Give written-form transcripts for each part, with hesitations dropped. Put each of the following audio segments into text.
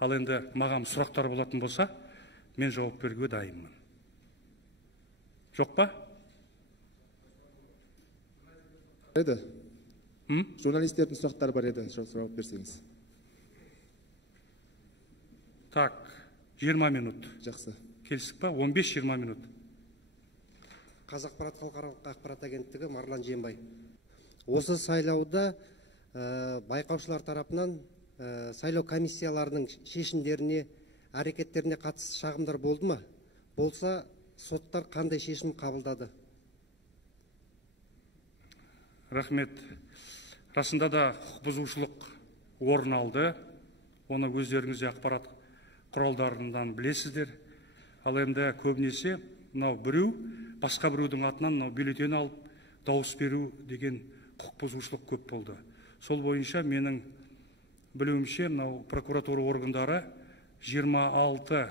Ал енді маған сұрақтар болатын болса, мен жауап беруге дайынмын. Жоқ па? Журналистердің сұрақтары бар еді, жауап берсеңіз. Так, 20 минут. Жақсы. Келістік па? 15-20 минут. Қазақпарат халықаралық ақпарат агенттігі, Марлан Жиенбай. Осы сайлауда байқаушылар тарапынан сайлау комиссияларының шешімдеріне, әрекеттеріне қатысты шағымдар болды ма? Болса, соттар қандай шешім қабылдады? Рахмет. Расында да құқық бұзушылық орын алды. Оны өздеріңіз ақпарат құралдарынан білесіздер. Ал енді көбінесе біреу басқа біреудің атынан бюллетень алып дауыс беру деген құқық бұзушылық көп болды. Сол бойынша менің білуімше прокуратура органдары 26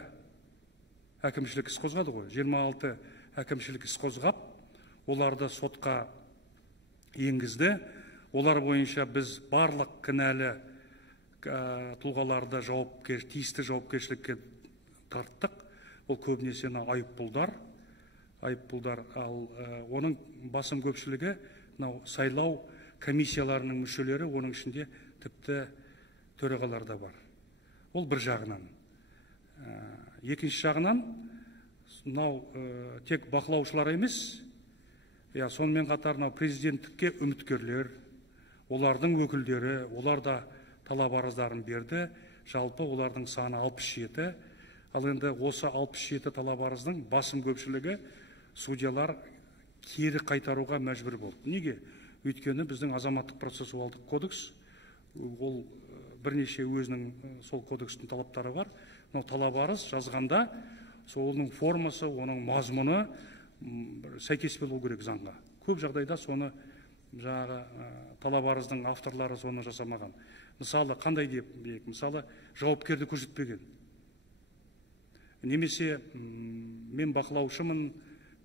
әкімшілік іс қозғады ғой. 26 әкімшілік іс қозғап, оларды сотқа енгізді. Олар бойынша біз барлық кінәлі тұлғаларды тиісті жауапкершілікке тарттық. Ол көбінесе айыппұлдар. Ал оның басым көпшілігі сайлау комиссияларының мүшелері, оның ішінде тіпті төрағалар да бар. Ол бір жағынан. Екінші жағынан, тек бақылаушылар емес, сонымен қатар президенттікке үміткерлер, олардың өкілдері, олар да талап арыздарын берді. Жалпы олардың саны 67. Ал енді осы 67 талап арыздың басым көпшілігі судьялар кері қайтаруға мәжбүр болды. Неге? Өйткені біздің азаматтық процессуалдық кодекс, ол бірнеше өзінің сол кодекстің талаптары бар. Талап арыз жазғанда соның формасы, оның мазмұны сәйкес болу керек заңға. Көп жағдайда соны талап арыздың авторлары соны жасамаған. Мысалы, қандай деп, мысалы, жауапкерді көрсетпеген. Немесе мен бақылаушымын,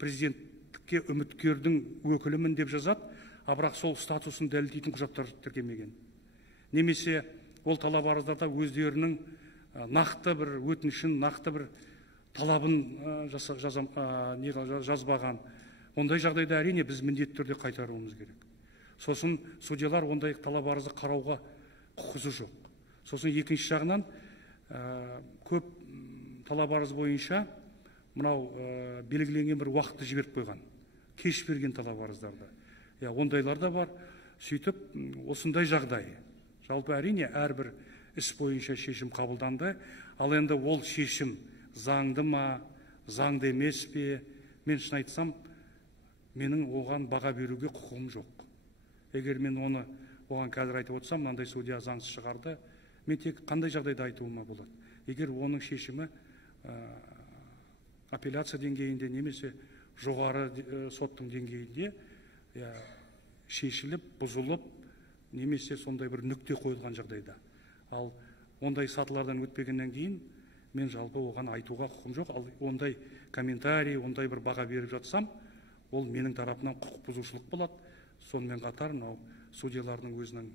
президенттікке үміткердің өкілімін деп жазады, бірақ сол статусын дәлелдейтін құжаттар тіркемеген. Немесе ол талап арыздарда өздерінің нақты бір өтінішін, нақты бір талабын жазбаған. Ондай жағдайда әрине біз міндетті түрде қайтаруымыз керек. Сосын судьялар ондай талап арызды қарауға құқығы жоқ. Сосын екінші жағынан көп талап арыз бойынша белгіленген бір уақытты жіберіп қойған. Кеш берген талап арыздарды. Ондайлар да бар. Сөйтіп, осындай жағдай. Жалпы әрине әрбір іс бойынша шешім қабылданды. Ал енді ол шешім заңды ма, заңды емес пе? Мен шын айтсам, менің оған баға беруге құқығым жоқ. Егер мен оған қазір айтып отырсам, мынандай судья заңсыз шығарды, мен тек қандай жағдайда айтуыма болады? Егер оның шешімі апелляция деңгейінде немесе жоғары соттың деңгейінде шешіліп, бұзылып, немесе сондай бір нүкте қойылған жағдайда. Ал ондай сатылардан өтпегеннен кейін мен жалпы оған айтуға құқым жоқ. Ал ондай комментарий, ондай бір баға беріп жатсам, ол менің тарапынан құқық бұзушылық болады. Сонымен қатар судьялардың өзінің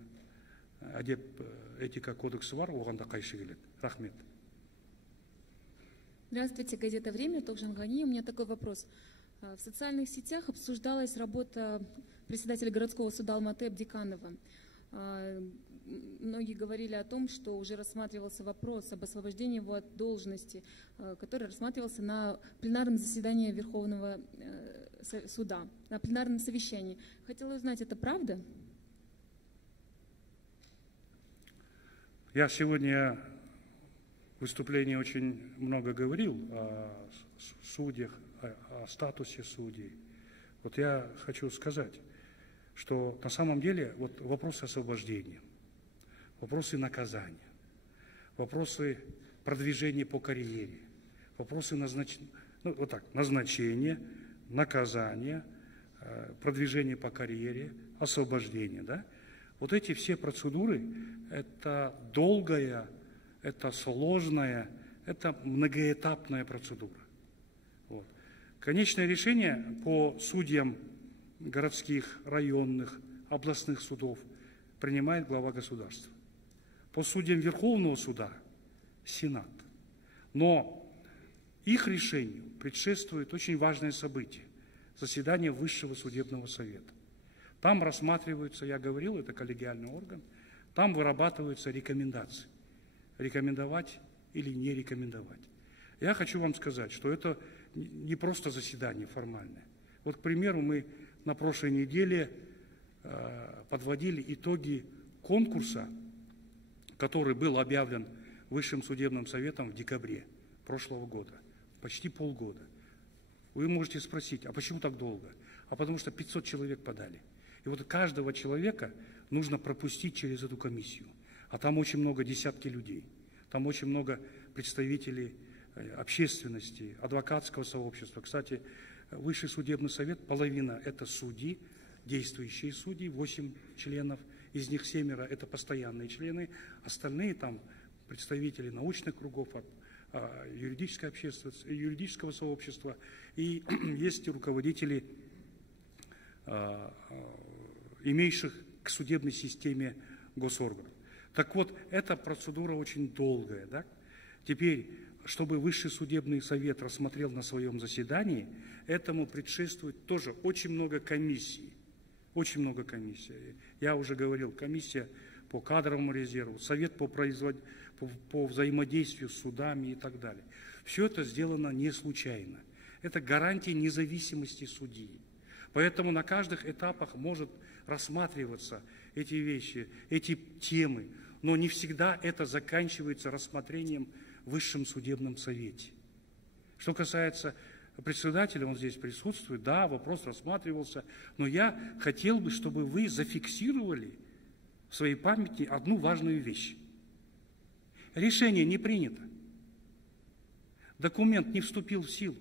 әдеп этика кодексі бар, оған да қайшы келеді. Рахмет. Здравствуйте, газета «Время», Тохжан Гани. У меня такой вопрос. В социальных сетях обсуждалась работа председателя городского суда Алматы Абдиканова. Многие говорили о том, что уже рассматривался вопрос об освобождении его от должности, который рассматривался на пленарном заседании Верховного суда, на пленарном совещании. Хотела узнать, это правда? Я сегодня в выступлении очень много говорил о судьях, о статусе судей. Вот я хочу сказать, что на самом деле вопросы освобождения, вопросы наказания, вопросы продвижения по карьере, вопросы назначения, наказания, продвижения по карьере, освобождения. Да? Вот эти все процедуры – это долгая, это сложная, это многоэтапная процедура. Вот. Конечное решение по судьям городских, районных, областных судов принимает глава государства. По судьям Верховного суда Сенат. Но их решению предшествует очень важное событие – заседание Высшего судебного совета. Там рассматриваются, я говорил, это коллегиальный орган, там вырабатываются рекомендации. Рекомендовать или не рекомендовать. Я хочу вам сказать, что это не просто заседание формальное. Вот, к примеру, мы на прошлой неделе подводили итоги конкурса, который был объявлен Высшим судебным советом в декабре прошлого года. Почти полгода. Вы можете спросить, а почему так долго? А потому что 500 человек подали. И вот каждого человека нужно пропустить через эту комиссию. А там очень много, десятки людей. Там очень много представителей общественности, адвокатского сообщества. Кстати, Высший судебный совет, половина – это судьи, действующие судьи, 8 членов, из них 7 – это постоянные члены, остальные там представители научных кругов, юридического сообщества, и есть руководители, имеющих к судебной системе госорганов. Так вот, эта процедура очень долгая. Да? Теперь, чтобы Высший судебный совет рассмотрел на своем заседании, этому предшествует тоже очень много комиссий. Очень много комиссий. Я уже говорил, комиссия по кадровому резерву, совет по взаимодействию с судами и так далее. Все это сделано не случайно. Это гарантия независимости судьи. Поэтому на каждых этапах может рассматриваться эти вещи, эти темы, но не всегда это заканчивается рассмотрением в Высшем судебном совете. Что касается председателя, он здесь присутствует, да, вопрос рассматривался, но я хотел бы, чтобы вы зафиксировали в своей памяти одну важную вещь. Решение не принято. Документ не вступил в силу.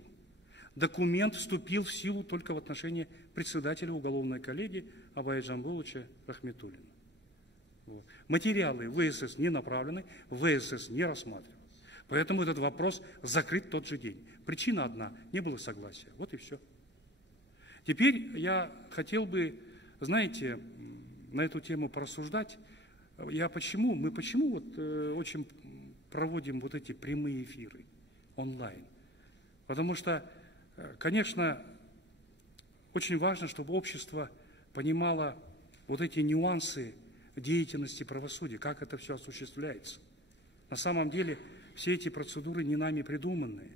Документ вступил в силу только в отношении председателя уголовной коллегии Абая Джамбуловича Рахметуллина. Вот. Материалы в ВСС не направлены, ВСС не рассматривал. Поэтому этот вопрос закрыт в тот же день. Причина одна – не было согласия. Вот и все. Теперь я хотел бы, знаете, на эту тему порассуждать. Мы почему очень проводим вот эти прямые эфиры онлайн? Потому что, конечно, очень важно, чтобы общество понимало вот эти нюансы деятельности правосудия, как это все осуществляется. На самом деле все эти процедуры не нами придуманные.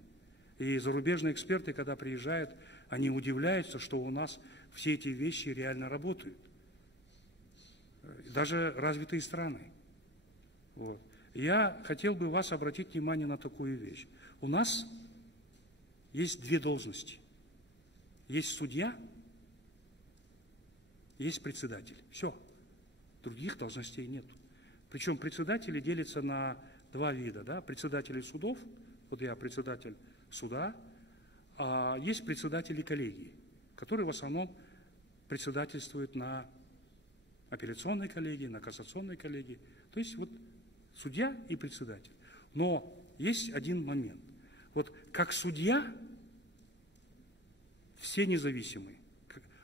И зарубежные эксперты, когда приезжают, они удивляются, что у нас все эти вещи реально работают. Даже развитые страны. Вот. Я хотел бы вас обратить внимание на такую вещь. У нас есть две должности. Есть судья, есть председатель. Все. Других должностей нет. Причем председатели делятся на два вида. Да? Председатели судов, вот я председатель суда, а есть председатели коллегии, которые в основном председательствуют на апелляционной коллегии, на кассационной коллегии. То есть вот судья и председатель. Но есть один момент. Вот как судья все независимые.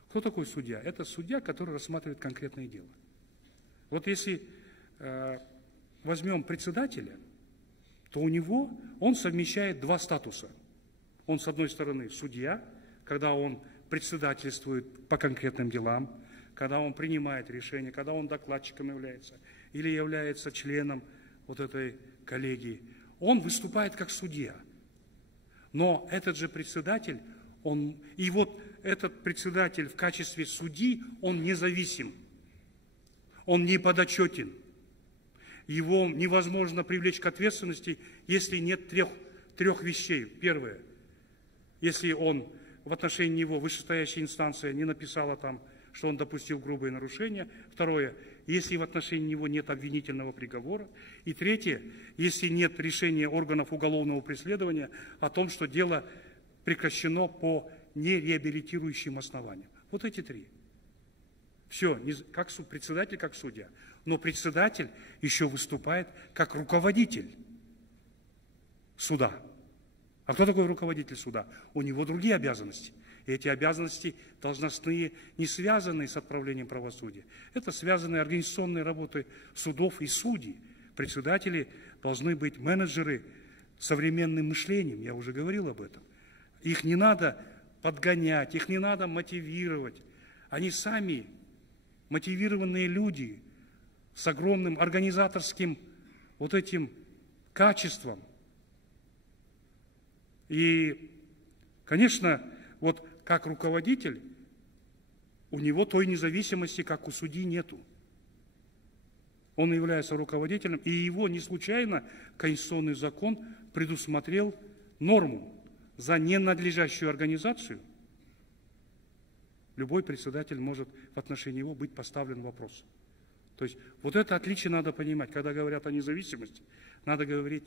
Кто такой судья? Это судья, который рассматривает конкретное дело. Вот если возьмем председателя, то он совмещает два статуса. Он, с одной стороны, судья, когда он председательствует по конкретным делам, когда он принимает решения, когда он докладчиком является или является членом вот этой коллегии. Он выступает как судья. Но этот же председатель, и вот этот председатель в качестве судьи, он независим, он не подотчетен. Его невозможно привлечь к ответственности, если нет трех вещей. Первое, если в отношении него вышестоящая инстанция не написала там, что он допустил грубые нарушения. Второе, если в отношении него нет обвинительного приговора. И третье, если нет решения органов уголовного преследования о том, что дело прекращено по нереабилитирующим основаниям. Вот эти три. Все, как председатель, как судья. Но председатель еще выступает как руководитель суда. А кто такой руководитель суда? У него другие обязанности. И эти обязанности должностные не связаны с отправлением правосудия. Это связаны организационные работы судов и судей. Председатели должны быть менеджеры с современным мышлением, я уже говорил об этом. Их не надо подгонять, их не надо мотивировать. Они сами мотивированные люди с огромным организаторским вот этим качеством. И, конечно, вот как руководитель, у него той независимости, как у судьи, нету. Он является руководителем, и его не случайно Конституционный закон предусмотрел норму. За ненадлежащую организацию любой председатель может в отношении его быть поставлен вопрос. То есть вот это отличие надо понимать. Когда говорят о независимости, надо говорить,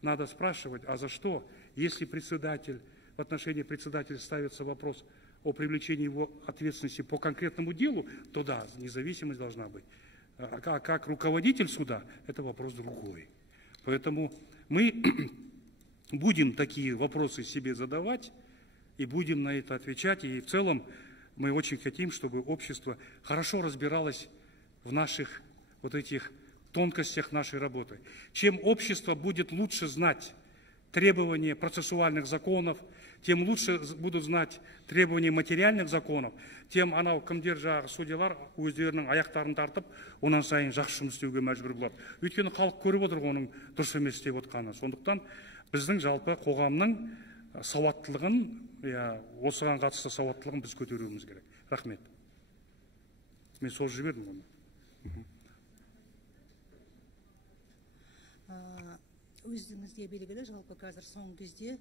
надо спрашивать, а за что? Если в отношении председателя ставится вопрос о привлечении его ответственности по конкретному делу, то да, независимость должна быть. А как руководитель суда, это вопрос другой. Поэтому мы будем такие вопросы себе задавать и будем на это отвечать. И в целом мы очень хотим, чтобы общество хорошо разбиралось в наших вот этих тонкостях нашей работы. Чем общество будет лучше знать требования процессуальных законов, тем лучше будут знать требования материальных законов, тем анау кімдер жағы судьялар өздерінің аяқтарын тартып, онан сайын жақсы жұмыс істеуге мәжбүр болады. Өйткені халық көріп отыр оның дұрыс емес істеп отқанын. Сондықтан біздің жалпы қоғамның сауаттылығын, осыған қатысты сауаттылығын біз көтеруіміз керек. Рахмет. Мен созып жібердім оны. Өздеріңізге белгілі, жалпы қазір соңғы кезде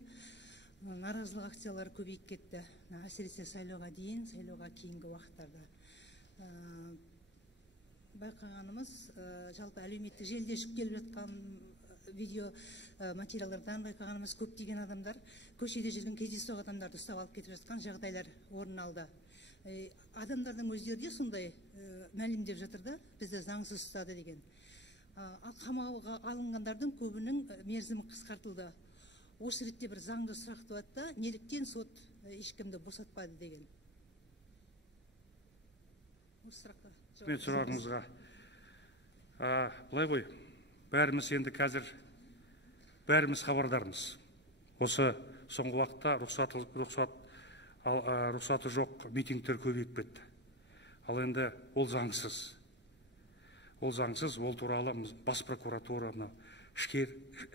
наразылық акциялары көбейіп кетті. Әсіресе сайлауға дейін, сайлауға кейінгі уақыттарда. Байқағанымыз, жалпы әлеуметтік желіде жүктеліп жатқан видео материалдардан байқағанымыз, көптеген адамдар көшеде жүрген кездейсоқ адамдарды ұстап алып кетіп жатқан жағдайлар орын алды. Адамдардың өздері де сондай мәлімдеп жатыр да, бізді заңсыз ұстады деген. Ал қамауға алынғандардың көбінің мерзімі қысқартылды. Осы ретте бір заңды сұрақ туады да, неліктен сот ешкімді босатпады деген. Осы сұраққа мен сұрағыңызға. Былай ғой, бәріміз енді қазір бәріміз хабардармыз. Осы соңғы уақытта рұқсаты жоқ митингтер көбейіп кетті. Ал енді ол заңсыз. Ол заңсыз, ол туралы бас прокуратура, ішкі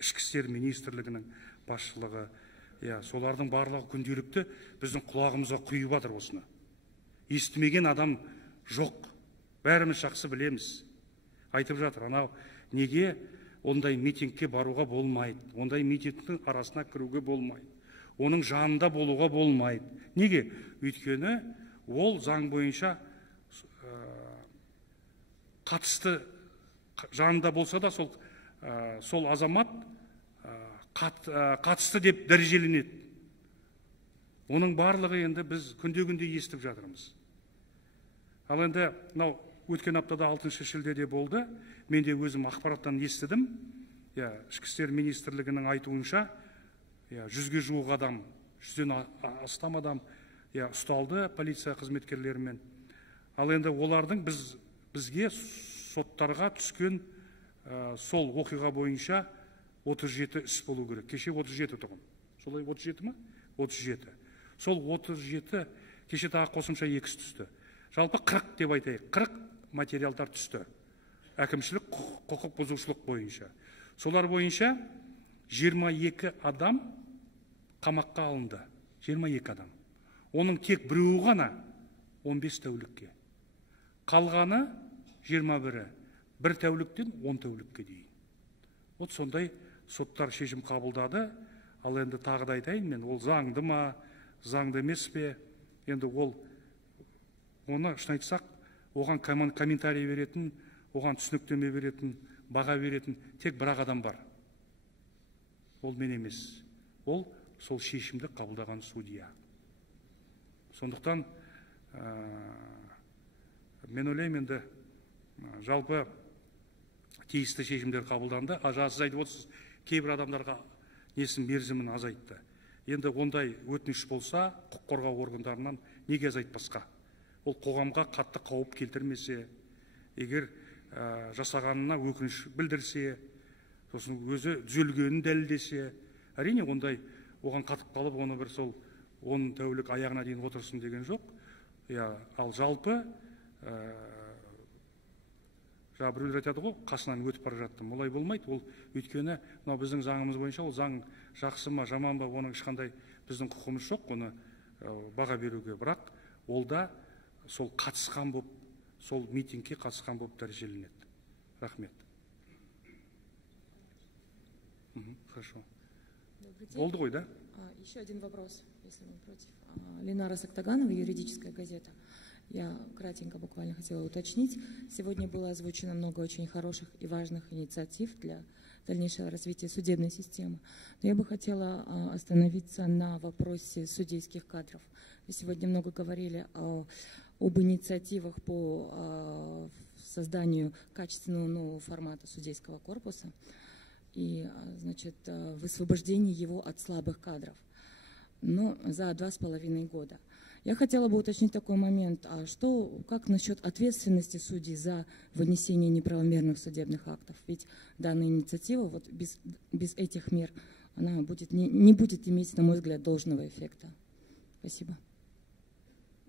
істер министрлігінің басшылығы, солардың барлығы күнделікті біздің құлағымызға құйып жатыр осыны. Естімеген адам жоқ. Бәріміз жақсы білеміз. Айтып жатыр, анау неге ондай митингке баруға болмайды, ондай митингтің арасына кіруге болмайды, оның жанында болуға болмайды. Неге? Өйткені ол заң бойынша қатысты жанында болса да сол азамат қатысты деп дәрежеленеді. Оның барлығы енді біз күнде естіп жатырмыз. Ал енді өткен аптада 6 шілдеде болды. Мен де өзім ақпараттан естідім. Ішкі істер министрлігінің айтуынша 100-ге жуық адам, 100-ден астам адам ұсталды полиция қызметкерлерімен. Ал енді олардың бізге соттарға түскен сол оқиға бойынша 37 іс болу керек. Кеше 37 тұғын. Солай 37 ма? 37. Сол 37, кеше тағы қосымша 2 түсті. Жалпы 40 деп айтайық. 40 материалдар түсті. Әкімшілік құқық бұзушылық бойынша. Солар бойынша 22 адам қамаққа алынды. 22 адам. Оның тек біреуі ғана 15 тәулікке. Қалғаны 21-і 1 тәуліктен 10 тәулікке дейін. Вот сондай соттар шешім қабылдады. Ал енді тағы да айтайын мен, ол заңды ма, заңды емес пе? Енді оны шын айтсақ, оған комментарий беретін, оған түсініктеме беретін, баға беретін тек бір адам бар. Ол мен емес. Ол сол шешімді қабылдаған судья. Сондықтан мен ойлаймын енді жалпы тиісті шешімдер қабылданды. Сіз айтып отырсыз, кейбір адамдарға мерзімін азайтты. Енді ондай өтініш болса, құқық қорғау органдарынан неге азайтпасқа? Ол қоғамға қатты қауіп келтірмесе, егер жасағанына өкініш білдірсе, сосын өзі түзелгенін дәлелдесе, әрине ондай оған қатып қалып, оны бір сол 10 тәулік аяғына дейін отырсын деген жоқ. Ал жалпы біреулер айтады ғой, қасынан өтіп бара жаттым. Олай болмайды. Ол өйткені мынау біздің заңымыз бойынша ол заң жақсы ма, жаман ба, оның ешқандай біздің құқығымыз жоқ, оны баға беруге. Бірақ ол да сол қатысқан болып, сол митингке қатысқан болып дәрежеленеді. Рахмет. Хорошо. Болды ғой, да? Еще один вопрос, если вы против. Ленара Сактаганова, юридическая газета. Я кратенько буквально хотела уточнить. Сегодня было озвучено много очень хороших и важных инициатив для дальнейшего развития судебной системы. Но я бы хотела остановиться на вопросе судейских кадров. Вы сегодня много говорили об инициативах по созданию качественного нового формата судейского корпуса и, значит, высвобождении его от слабых кадров. Но за 2,5 года. Я хотела бы уточнить такой момент. Как насчет ответственности судей за вынесение неправомерных судебных актов? Ведь данная инициатива вот без этих мер она не будет иметь, на мой взгляд, должного эффекта. Спасибо.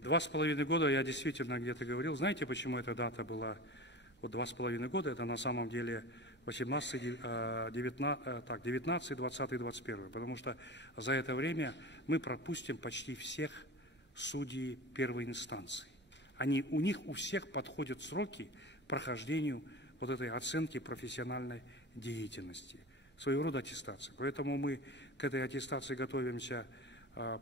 2,5 года я действительно где-то говорил. Знаете, почему эта дата была? Вот 2,5 года, это на самом деле 18, 19, 20, 21. Потому что за это время мы пропустим почти всех судей первой инстанции. У них у всех подходят сроки прохождению вот этой оценки профессиональной деятельности. Своего рода аттестации. Поэтому мы к этой аттестации готовимся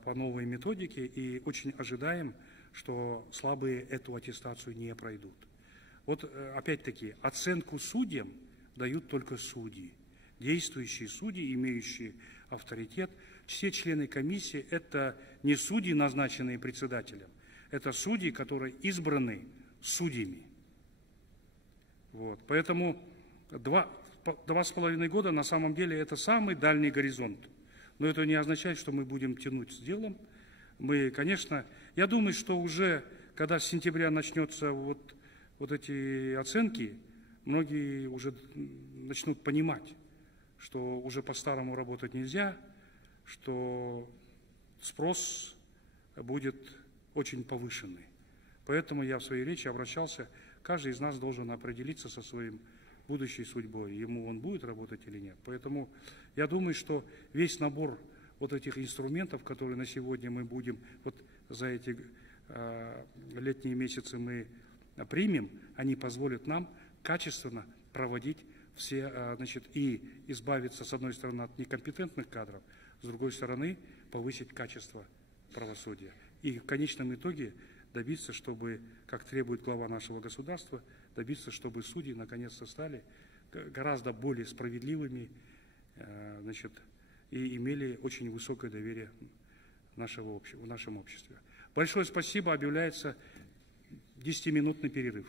по новой методике и очень ожидаем, что слабые эту аттестацию не пройдут. Вот опять-таки оценку судьям дают только судьи. Действующие судьи, имеющие авторитет. Все члены комиссии – это не судьи, назначенные председателем, это судьи, которые избраны судьями. Вот. Поэтому 2,5 года на самом деле это самый дальний горизонт. Но это не означает, что мы будем тянуть с делом. Мы, конечно, я думаю, что уже, когда с сентября начнется вот эти оценки, многие уже начнут понимать, что уже по-старому работать нельзя, что спрос будет очень повышенный. Поэтому я в своей речи обращался, каждый из нас должен определиться со своим будущей судьбой, ему он будет работать или нет. Поэтому я думаю, что весь набор вот этих инструментов, которые на сегодня мы будем, вот за эти летние месяцы мы примем, они позволят нам качественно проводить все, значит, и избавиться, с одной стороны, от некомпетентных кадров, с другой стороны, повысить качество правосудия. И в конечном итоге добиться, чтобы, как требует глава нашего государства, добиться, чтобы судьи наконец-то стали гораздо более справедливыми, значит, и имели очень высокое доверие в нашем обществе. Большое спасибо. Объявляется 10-минутный перерыв.